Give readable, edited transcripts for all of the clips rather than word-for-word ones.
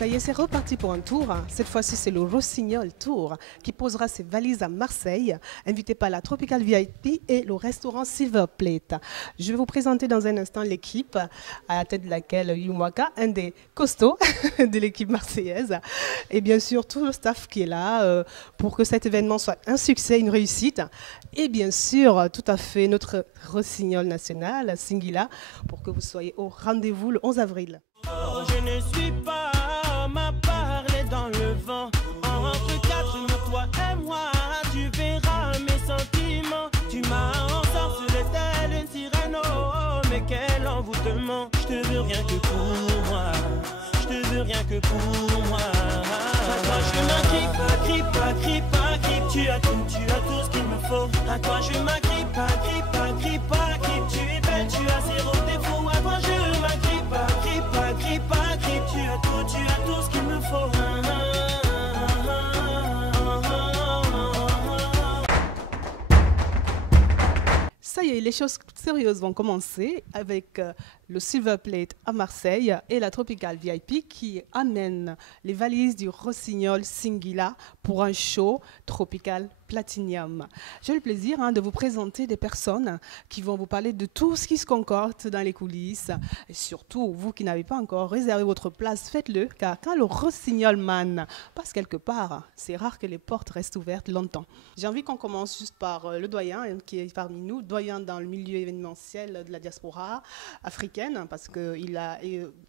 Ça y est, c'est reparti pour un tour. Cette fois-ci, c'est le Rossignol Tour qui posera ses valises à Marseille, invité par la Tropical VIP et le restaurant Silver Plate. Je vais vous présenter dans un instant l'équipe, à la tête de laquelle Yumwaka, un des costauds de l'équipe marseillaise, et bien sûr tout le staff qui est là pour que cet événement soit un succès, une réussite, et bien sûr tout à fait notre Rossignol national, Singila, pour que vous soyez au rendez-vous le 11 avril. Oh, je ne suis pas ma parler dans le vent. Entre quatre murs, toi et moi, tu verras mes sentiments. Tu m'as ensorcelé telle une sirène, oh, mais quel envoûtement. Je te veux rien que pour moi, je te veux rien que pour moi. À toi je m'agrippe, tu as tout ce qu'il me faut. À toi je m'agrippe, tu es belle, tu as zéro défaut. À toi je m'agrippe, tu as tout ce qu'il me faut. Ça y est, les choses sérieuses vont commencer avec le Silver Plate à Marseille et la Tropical VIP qui amène les valises du Rossignol Singila pour un show Tropical Platinum. J'ai le plaisir de vous présenter des personnes qui vont vous parler de tout ce qui se concorde dans les coulisses. Et surtout, vous qui n'avez pas encore réservé votre place, faites-le, car quand le Rossignol Man passe quelque part, c'est rare que les portes restent ouvertes longtemps. J'ai envie qu'on commence juste par le doyen qui est parmi nous, doyen dans le milieu événementiel de la diaspora africaine, parce qu'il a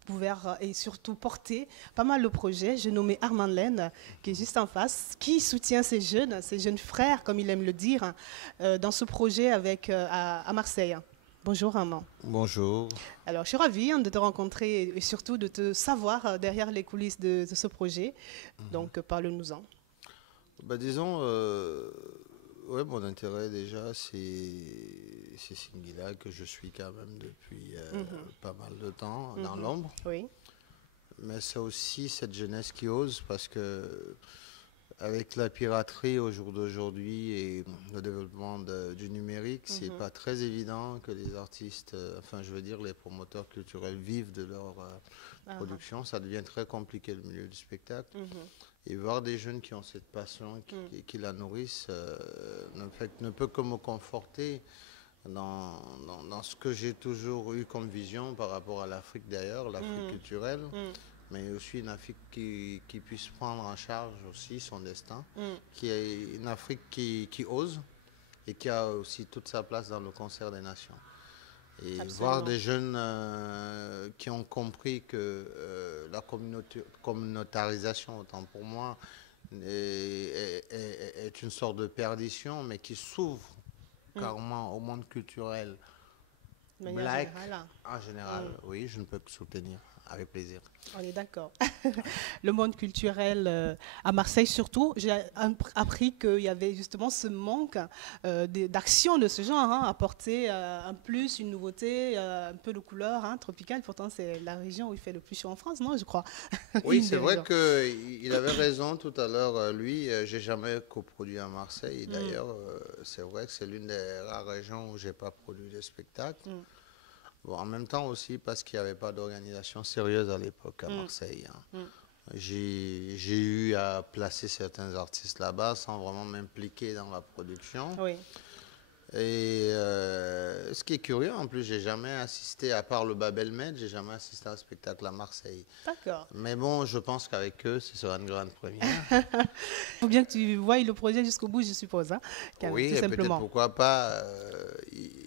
ouvert et surtout porté pas mal de projets. J'ai nommé Armand Lend, qui est juste en face, qui soutient ces jeunes frères, comme il aime le dire, dans ce projet à Marseille. Bonjour Armand. Bonjour. Alors je suis ravie de te rencontrer et surtout de te savoir derrière les coulisses de ce projet. Donc parle-nous-en. Disons, ouais, mon intérêt déjà, c'est Singila que je suis quand même depuis pas mal de temps dans l'ombre. Oui. Mais c'est aussi cette jeunesse qui ose, parce que avec la piraterie au jour d'aujourd'hui et le développement du numérique, c'est pas très évident que les artistes, enfin je veux dire les promoteurs culturels vivent de leur production. Ça devient très compliqué le milieu du spectacle. Et voir des jeunes qui ont cette passion, qui la nourrissent, ne peut que me conforter dans ce que j'ai toujours eu comme vision par rapport à l'Afrique d'ailleurs, l'Afrique culturelle. Mais aussi une Afrique qui puisse prendre en charge aussi son destin, qui est une Afrique qui ose et qui a aussi toute sa place dans le concert des nations. Et absolument. Voir des jeunes qui ont compris que la communautarisation, autant pour moi, est une sorte de perdition, mais qui s'ouvre carrément au monde culturel black en général, oui, je ne peux que soutenir. Avec plaisir. On est d'accord. Le monde culturel à Marseille surtout, j'ai appris qu'il y avait justement ce manque d'action de ce genre, apporter un plus, une nouveauté, un peu de couleur tropicale. Pourtant, c'est la région où il fait le plus chaud en France, non, je crois. Oui, c'est vrai qu'il avait raison tout à l'heure. Lui, j'ai jamais coproduit à Marseille. D'ailleurs, c'est vrai que c'est l'une des rares régions où j'ai pas produit de spectacle. Bon, en même temps aussi parce qu'il n'y avait pas d'organisation sérieuse à l'époque à Marseille. J'ai eu à placer certains artistes là-bas sans vraiment m'impliquer dans la production. Oui. Et ce qui est curieux, en plus, j'ai jamais assisté, à part le Babel Med, j'ai jamais assisté à un spectacle à Marseille. D'accord. Mais bon, je pense qu'avec eux, ce sera une grande première. Il faut bien que tu voies le projet jusqu'au bout, je suppose. Oui, et peut-être pourquoi pas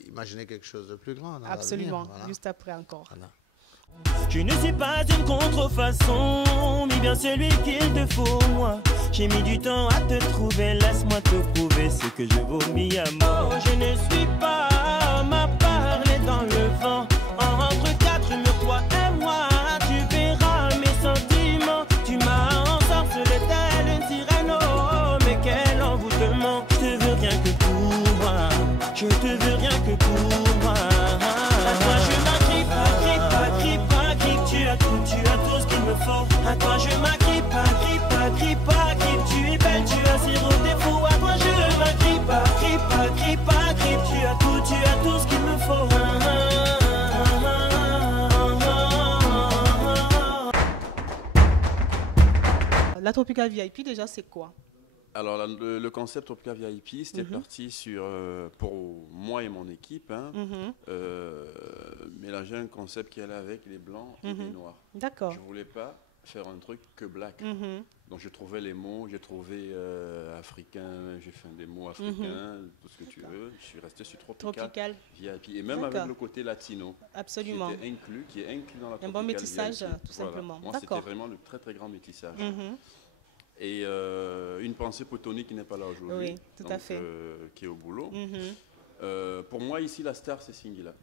imaginer quelque chose de plus grand. Absolument, voilà. Juste après encore. Voilà. Tu ne suis pas une contrefaçon, mais bien celui qu'il te faut, moi. J'ai mis du temps à te trouver, laisse-moi te prouver ce que je vaux mis à mort. Oh, je ne suis pas ma parler dans le vent. Entre quatre murs, toi et moi, tu verras mes sentiments. Tu m'as ensorcelé telle une sirène, oh, mais quel envoûtement. Je te veux rien que pour moi, je te veux rien que pour moi. À toi je m'agrippe, tu as tout ce qu'il me faut. À toi je m'agrippe, tu es belle, tu as zéro défaut. À toi je m'agrippe, tu as tout ce qu'il me faut. la Tropical VIP, déjà, c'est quoi? Alors, le concept Tropical VIP, c'était parti sur, pour moi et mon équipe, hein, mélanger un concept qui allait avec les blancs et les noirs. D'accord. Je ne voulais pas faire un truc que black. Donc, je trouvais les mots, j'ai trouvé africain, j'ai fait des mots africains, tout ce que tu veux. Je suis resté sur Tropical VIP. Et même avec le côté latino. Absolument. Qui est inclus dans la Tropical Un bon métissage, VIP. tout simplement. Moi, c'était vraiment le très, très grand métissage. Et une pensée pour Tony qui n'est pas là aujourd'hui. Oui, tout à fait. Qui est au boulot. Pour moi, ici, la star, c'est Singila.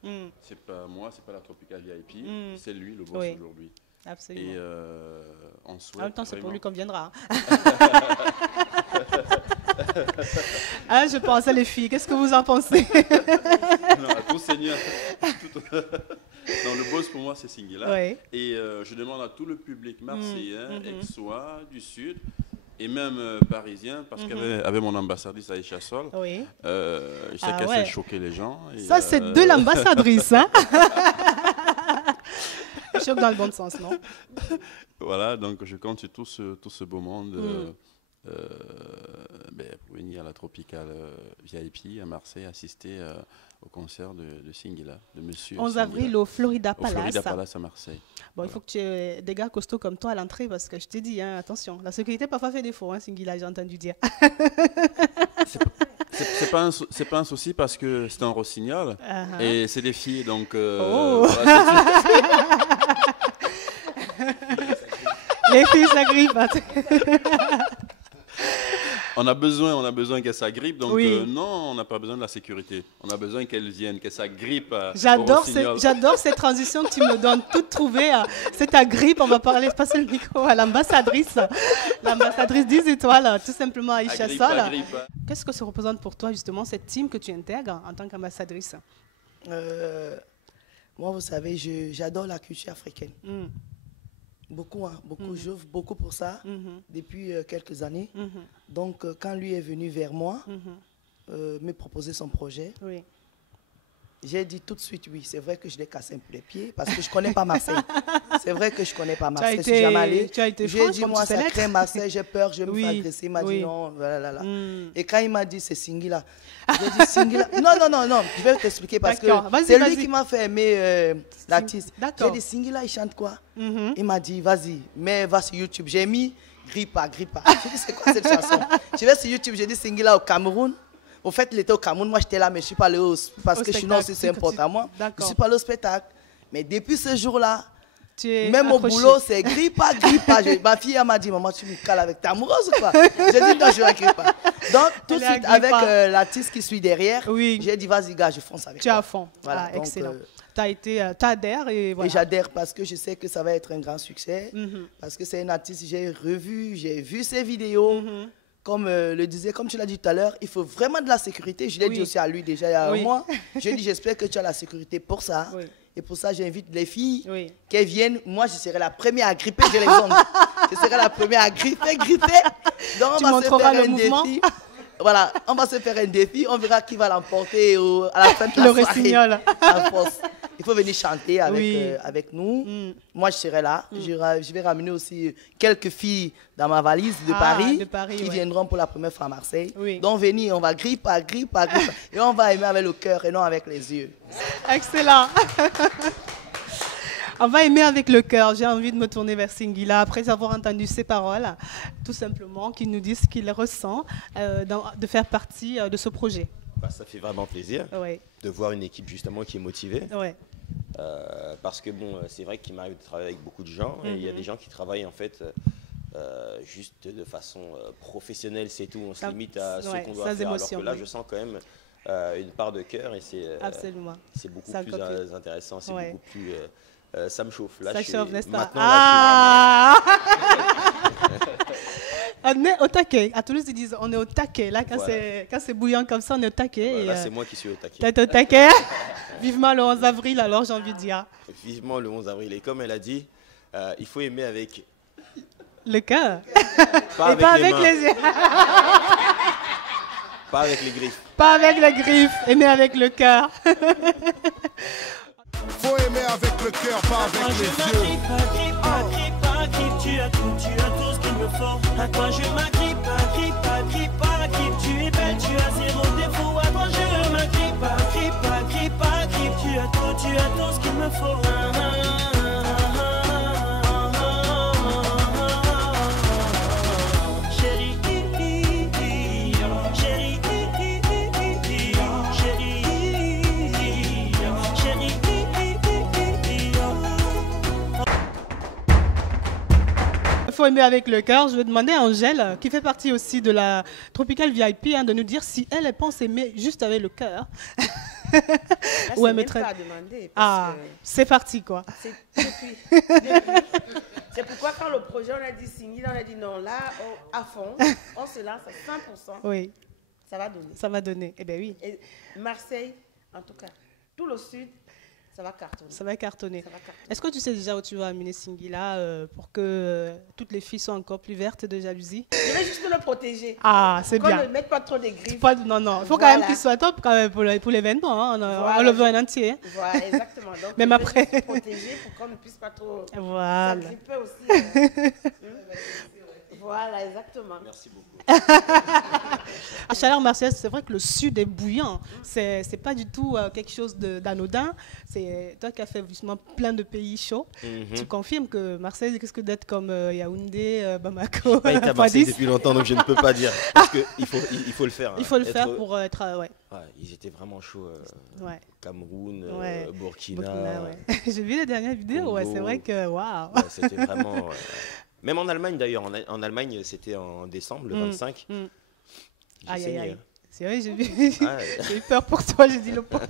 C'est pas moi, c'est pas la Tropical VIP. C'est lui, le boss aujourd'hui. Absolument. Et on souhaite. En même temps, c'est pour vraiment... lui qu'on viendra. Ah, je pense à les filles. Qu'est-ce que vous en pensez? Non, à tout seigneur. Non, le boss pour moi, c'est Singila. Oui. Et je demande à tout le public marseillais, aixois, du Sud, et même parisien, parce qu'avec mon ambassadrice Aïcha Sol, je sais qu'elle sait choquer les gens. Et, ça, c'est de l'ambassadrice, hein? Choque dans le bon sens, non? Voilà, donc je compte sur tout ce beau monde pour venir à la Tropical VIP à Marseille, assister au concert de Singila, de Monsieur 11 Singila, avril au Florida Palace. Au Florida Palace à Marseille. Bon, il faut que tu aies des gars costauds comme toi à l'entrée parce que je t'ai dit, hein, attention, la sécurité parfois fait défaut, hein, Singila, j'ai entendu dire. C'est pas un souci parce que c'est un rossignol et c'est des filles, donc... Les filles, ça grippe. On a besoin qu'elles s'agrippent, donc non, on n'a pas besoin de la sécurité. On a besoin qu'elles viennent, qu'elles s'agrippent. J'adore cette transition que tu me donnes, toute trouvée. C'est ta grippe, on va passer le micro à l'ambassadrice 10 étoiles, tout simplement Aïcha Sol. Qu'est-ce que ça représente pour toi, justement, cette team que tu intègres en tant qu'ambassadrice? Moi, vous savez, j'adore la culture africaine. Beaucoup, hein, beaucoup. J'ouvre beaucoup pour ça depuis quelques années. Donc, quand lui est venu vers moi, me proposer son projet, j'ai dit tout de suite oui. C'est vrai que je l'ai cassé un peu les pieds parce que je ne connais pas Marseille. C'est vrai que je ne connais pas Marseille. Je suis jamais allée. J'ai dit, moi, ça crée Marseille, j'ai peur, je vais me faire agresser. Il m'a dit non, voilà. Et quand il m'a dit c'est Singila, j'ai dit Singila. Non, je vais t'expliquer parce que c'est lui qui m'a fait aimer l'artiste. J'ai dit Singila, il chante quoi? Il m'a dit vas-y, mais va sur YouTube. J'ai mis Grippa. J'ai dit c'est quoi cette chanson? Je vais sur YouTube, j'ai dit Singila au Cameroun. Au fait, il était au Cameroun, moi j'étais là, mais je ne suis pas allé parce que je suis non, c'est important à moi. Je ne suis pas allé au spectacle. Mais depuis ce jour-là, même au boulot, c'est Grippa. Ma fille m'a dit, maman, tu me cales avec ta amoureuse ou quoi? J'ai dit, non, je ne vais pas. Donc, tout de suite, avec l'artiste qui suit derrière, j'ai dit, vas-y, gars, je fonce avec toi. Tu es à fond. Voilà, donc, excellent. Tu adhères et voilà. Et j'adhère parce que je sais que ça va être un grand succès. Parce que c'est un artiste, j'ai vu ses vidéos. Comme comme tu l'as dit tout à l'heure, il faut vraiment de la sécurité. Je l'ai dit aussi à lui déjà il y a un mois. Je lui ai dit, j'espère que tu as la sécurité pour ça. Et pour ça, j'invite les filles qu'elles viennent. Moi, je serai la première à gripper, j'ai les ongles. Je serai la première à gripper. Donc, on va se faire un défi. Voilà, on va se faire un défi. On verra qui va l'emporter à la fin de la soirée. À force. Il faut venir chanter avec nous. Moi, je serai là. Je vais ramener aussi quelques filles dans ma valise de Paris qui viendront pour la première fois à Marseille. Donc, venez, on va gripper. Et on va aimer avec le cœur et non avec les yeux. Excellent. On va aimer avec le cœur. J'ai envie de me tourner vers Singila après avoir entendu ses paroles, tout simplement, qu'il nous dise ce qu'il ressent de faire partie de ce projet. Ça fait vraiment plaisir de voir une équipe justement qui est motivée. Parce que bon, c'est vrai qu'il m'arrive de travailler avec beaucoup de gens et il y a des gens qui travaillent en fait juste de façon professionnelle, c'est tout. On se limite à ce qu'on doit faire. Alors que là, je sens quand même une part de cœur et c'est beaucoup plus intéressant, c'est beaucoup plus... ça me chauffe. Là, ça chauffe, n'est-ce pas? On est au taquet. À Toulouse, ils disent on est au taquet. Là, quand c'est bouillant comme ça, on est au taquet. Là, c'est moi qui suis au taquet. T'es au taquet. Vivement le 11 avril, alors, j'ai envie de dire. Vivement le 11 avril. Et comme elle a dit, il faut aimer avec... le cœur. Pas avec les yeux. Pas avec les griffes. Pas avec les griffes. Aimer avec le cœur. Faut aimer avec le cœur, pas avec les yeux. tu as tout ce qu'il me faut. À toi je m'agrippe, tu es belle, tu as zéro défaut. À toi je m'agrippe, tu as tout ce qu'il me faut. Il faut aimer avec le cœur. Je vais demander à Angèle, qui fait partie aussi de la Tropical VIP, de nous dire si elle pense aimer juste avec le cœur. Ou elle mettrait. Pas demander. Ah, c'est parti quoi. C'est pourquoi quand le projet on a dit Singila, on a dit non là à fond, on se lance à 100%. Oui. Ça va donner. Ça va donner. Eh bien oui. Et Marseille, en tout cas, tout le sud. Ça va cartonner. Ça va cartonner. Est-ce que tu sais déjà où tu vas amener Singila pour que toutes les filles soient encore plus vertes de jalousie? Je vais juste le protéger. Ah, c'est bien. Ne mette pas trop de griffes. Non. Il faut quand même qu'il soit top quand même pour l'événement. Hein. On le veut en entier. Voilà, exactement. Donc, même après. Je vais protéger pour qu'on ne puisse pas trop s'agripper aussi. Voilà, exactement. Merci beaucoup. À Chaleur-Marseillaise, c'est vrai que le sud est bouillant. C'est pas du tout quelque chose d'anodin. C'est toi qui as fait justement plein de pays chauds. Tu confirmes que Marseille risque d'être comme Yaoundé, Bamako. Je n'ai pas été à Marseille depuis longtemps, donc je ne peux pas dire. Parce qu'il faut le faire. Il faut le faire pour être... Ouais, ils étaient vraiment chauds. Cameroun, Burkina. J'ai vu les dernières vidéos. Ouais, c'est vrai que waouh. Ouais, c'était vraiment... Même en Allemagne d'ailleurs, en Allemagne c'était en décembre, le 25. Aïe. C'est vrai, j'ai eu peur pour toi, j'ai dit le pauvre.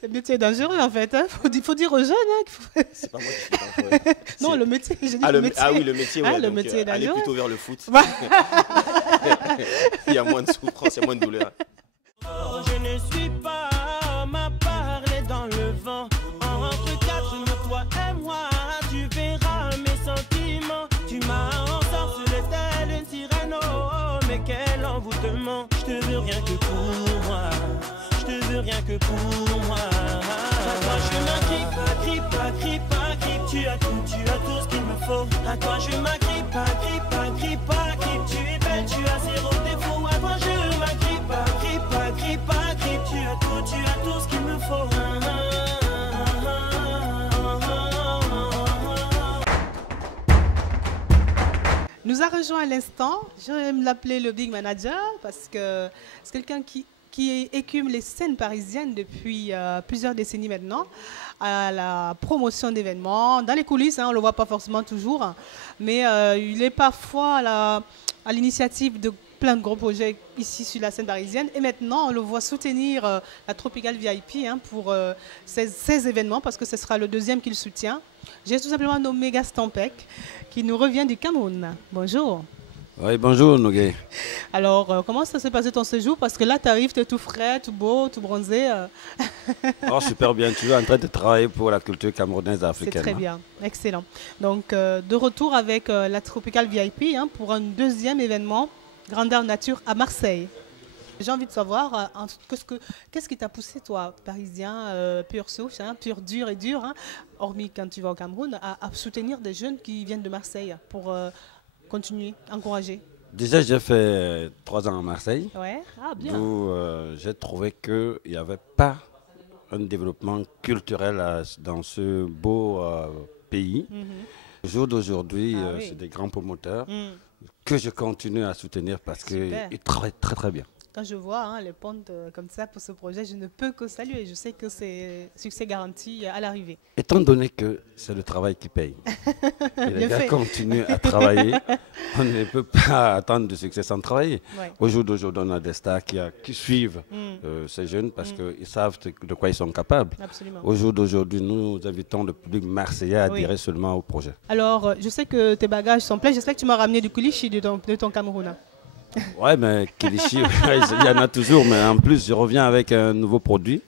Le métier est dangereux en fait, hein. Faut dire aux jeunes. Hein, C'est pas moi qui suis dangereux. Non, le métier, j'ai dit le métier. Ah oui, le métier, ouais. Le métier est dangereux. Allez plutôt vers le foot. Il y a moins de souffrance, il y a moins de douleur. Oh, je ne suis pas homme à parler dans le vent. Entre quatre, toi et moi, tu verras mes sentiments. Tu m'as ensorcelé telle une sirène, oh, mais quel envoûtement. Je te veux rien que pour moi, je te veux rien que pour moi. À toi je m'agrippe, tu as tout ce qu'il me faut. À toi je m'agrippe, tu es belle, tu as zéro défaut. À toi je m'agrippe, tu as tout ce qu'il me faut. Nous a rejoint à l'instant, j'aime l'appeler le Big Manager parce que c'est quelqu'un qui écume les scènes parisiennes depuis plusieurs décennies maintenant, à la promotion d'événements, dans les coulisses, hein, on ne le voit pas forcément toujours, mais il est parfois à l'initiative de plein de gros projets ici sur la scène parisienne. Et maintenant, on le voit soutenir la Tropical VIP pour ces événements, parce que ce sera le deuxième qu'il soutient. J'ai tout simplement nommé Gaston Peck, qui nous revient du Cameroun. Bonjour. Oui, bonjour Nogué. Alors, comment ça s'est passé ton séjour? Parce que là, tu arrives, tu es tout frais, tout beau, tout bronzé. Oh, super bien. Tu es en train de travailler pour la culture camerounaise africaine. C'est très bien, excellent. Donc, de retour avec la Tropical VIP pour un deuxième événement Grandeur Nature à Marseille. J'ai envie de savoir, qu'est-ce qui t'a poussé, toi, parisien, pur souche, hein, pur dur et dur, hein, hormis quand tu vas au Cameroun, à soutenir des jeunes qui viennent de Marseille pour continuer, encourager? Déjà, j'ai fait 3 ans à Marseille. Ouais. Ah, bien. Où j'ai trouvé qu'il n'y avait pas un développement culturel dans ce beau pays. Au jour d'aujourd'hui, c'est des grands promoteurs que je continue à soutenir parce qu'ils travaillent très très bien. Quand je vois les pontes comme ça pour ce projet, je ne peux que saluer. Je sais que c'est succès garanti à l'arrivée. Étant donné que c'est le travail qui paye, et les gars continuent à travailler, on ne peut pas attendre du succès sans travailler. Ouais. Au jour d'aujourd'hui, on a des stars qui suivent ces jeunes parce qu'ils savent de quoi ils sont capables. Absolument. Au jour d'aujourd'hui, nous invitons le public marseillais à adhérer seulement au projet. Alors, je sais que tes bagages sont pleins. J'espère que tu m'as ramené du kilichi de ton Cameroun. Ouais, mais Kilichi, il y en a toujours, mais en plus, je reviens avec un nouveau produit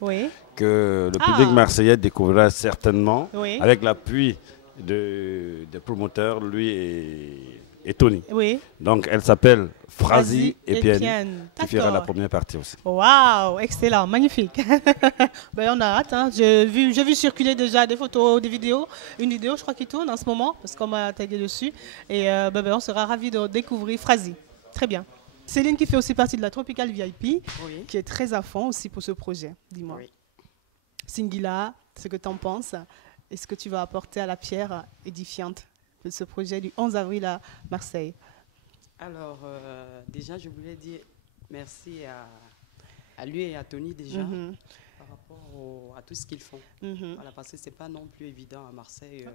que le public marseillais découvrira certainement avec l'appui des promoteurs, lui et et Tony. Oui. Donc, elle s'appelle Frazi et Pienne. Qui fera la première partie aussi. Waouh, excellent, magnifique. Ben, on a hâte. Hein. J'ai vu circuler déjà des photos, des vidéos. Une vidéo, je crois, qui tourne en ce moment, parce qu'on m'a tagué dessus. Et on sera ravis de découvrir Frazi. Très bien. Céline qui fait aussi partie de la Tropical VIP, qui est très à fond aussi pour ce projet. Dis-moi. Oui. Singila, ce que tu en penses et ce que tu vas apporter à la pierre édifiante de ce projet du 11 avril à Marseille. Alors, déjà, je voulais dire merci à lui et à Tony déjà par rapport à tout ce qu'ils font. Voilà, parce que ce n'est pas non plus évident à Marseille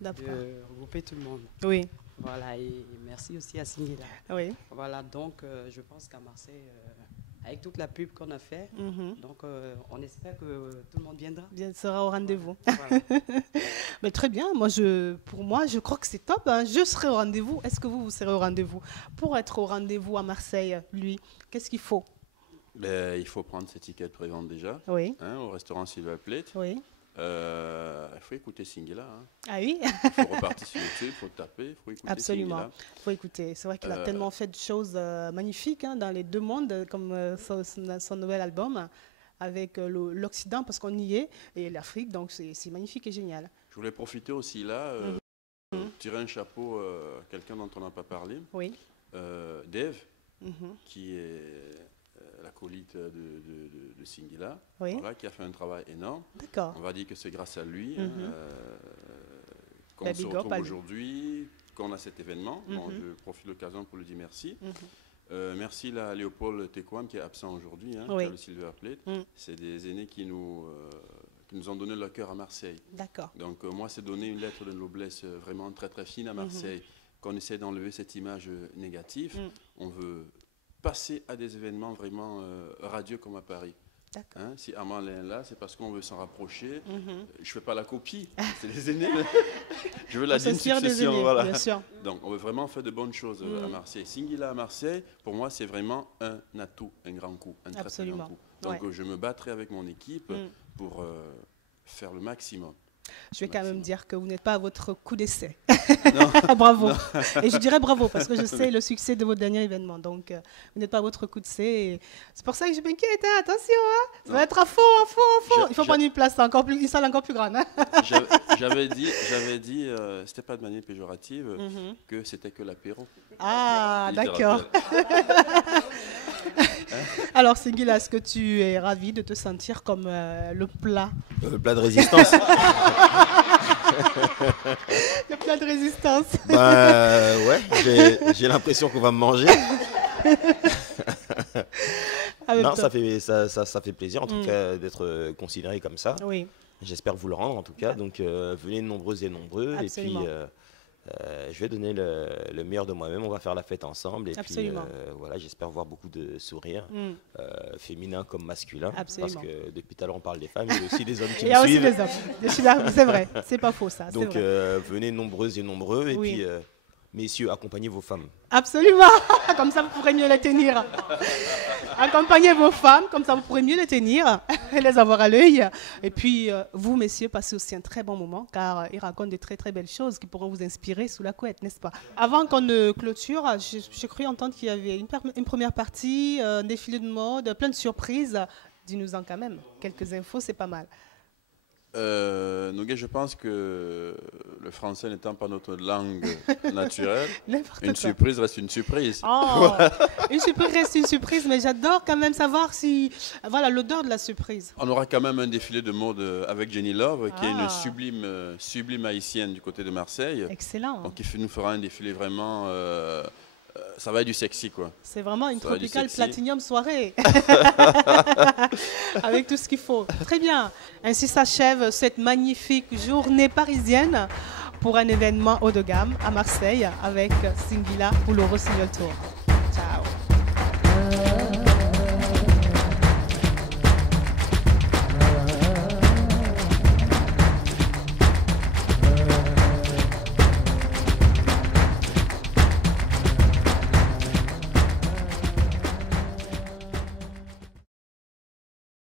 de regrouper tout le monde. Oui. Voilà, et merci aussi à Singila. Oui. Voilà, donc je pense qu'à Marseille, avec toute la pub qu'on a fait, donc on espère que tout le monde viendra. Bien, sera au rendez-vous. Voilà. Mais très bien, pour moi, je crois que c'est top. Hein. Je serai au rendez-vous. Est-ce que vous serez au rendez-vous? Pour être au rendez-vous à Marseille, lui, qu'est-ce qu'il faut? Il faut prendre ses tickets de prévente déjà. Oui. Hein, au restaurant Silver Plate. Oui. Il faut écouter Singila. Hein. Ah oui. Il faut repartir sur YouTube, il faut taper, il faut écouter. Absolument. Il faut écouter. C'est vrai qu'il a tellement fait de choses magnifiques dans les deux mondes, comme son nouvel album, avec l'Occident, parce qu'on y est, et l'Afrique, donc c'est magnifique et génial. Je voulais profiter aussi là, tirer un chapeau à quelqu'un dont on n'a pas parlé. Oui. Dave, qui est l'acolyte de Singila, voilà, qui a fait un travail énorme. D'accord. On va dire que c'est grâce à lui qu'on se retrouve aujourd'hui, qu'on a cet événement. Bon, je profite de l'occasion pour lui dire merci. Merci à Léopold Tekwam qui est absent aujourd'hui, qui a le Silver Plate. C'est des aînés qui nous ont donné leur cœur à Marseille. D'accord. Donc moi, c'est donner une lettre de noblesse vraiment très très fine à Marseille, qu'on essaie d'enlever cette image négative. On veut passer à des événements vraiment radieux comme à Paris. Hein, si Amal est là, c'est parce qu'on veut s'en rapprocher. Je ne fais pas la copie, c'est les aînés. Je veux la digne succession. Voilà. Bien sûr. Donc, on veut vraiment faire de bonnes choses à Marseille. Singila à Marseille, pour moi, c'est vraiment un atout, un grand coup, un très, très grand coup. Donc, je me battrai avec mon équipe pour faire le maximum. Je vais quand même dire que vous n'êtes pas à votre coup d'essai. Bravo. Non. Et je dirais bravo parce que je sais le succès de vos derniers événements. Donc, vous n'êtes pas à votre coup d'essai. C'est pour ça que je m'inquiète. Hein. Attention, hein. Ça va être à fond. Il faut prendre une place une salle encore plus grande. Hein. J'avais dit, c'était pas de manière péjorative, que c'était que l'apéro. Ah, d'accord. Alors, Singila, est-ce que tu es ravi de te sentir comme le plat Le plat de résistance. Le plat de résistance. Ouais, j'ai l'impression qu'on va me manger. Non, ça fait plaisir en tout cas d'être considéré comme ça. Oui. J'espère vous le rendre en tout cas. Donc venez nombreuses et nombreux. Absolument. Et puis je vais donner le meilleur de moi-même. On va faire la fête ensemble. Et Absolument. puis voilà, j'espère voir beaucoup de sourires, féminins comme masculins. Absolument. Parce que depuis tout à l'heure on parle des femmes, il y a aussi des hommes qui me suivent. Il y a suivent. aussi des hommes. C'est vrai, c'est pas faux ça. Donc venez nombreuses et nombreux. Et puis messieurs, accompagnez vos femmes. Absolument. Comme ça vous pourrez mieux les tenir. Accompagnez vos femmes, comme ça vous pourrez mieux les tenir et les avoir à l'œil. Et puis, vous, messieurs, passez aussi un très bon moment, car ils racontent de très, très belles choses qui pourront vous inspirer sous la couette, n'est-ce pas? Avant qu'on ne clôture, j'ai cru entendre qu'il y avait une première partie, un défilé de mode, plein de surprises. Dis-nous-en quand même. Quelques infos, c'est pas mal. Noguet, je pense que le français n'étant pas notre langue naturelle, une surprise reste une surprise. Oh, une surprise reste une surprise, mais j'adore quand même savoir si, voilà, l'odeur de la surprise. On aura quand même un défilé de mode avec Jenny Love, qui est une sublime haïtienne du côté de Marseille. Excellent. Donc il nous fera un défilé vraiment... ça va être du sexy, quoi. C'est vraiment une Tropical Platinum soirée. Avec tout ce qu'il faut. Très bien. Ainsi s'achève cette magnifique journée parisienne pour un événement haut de gamme à Marseille avec Singila pour le Rossignol Tour.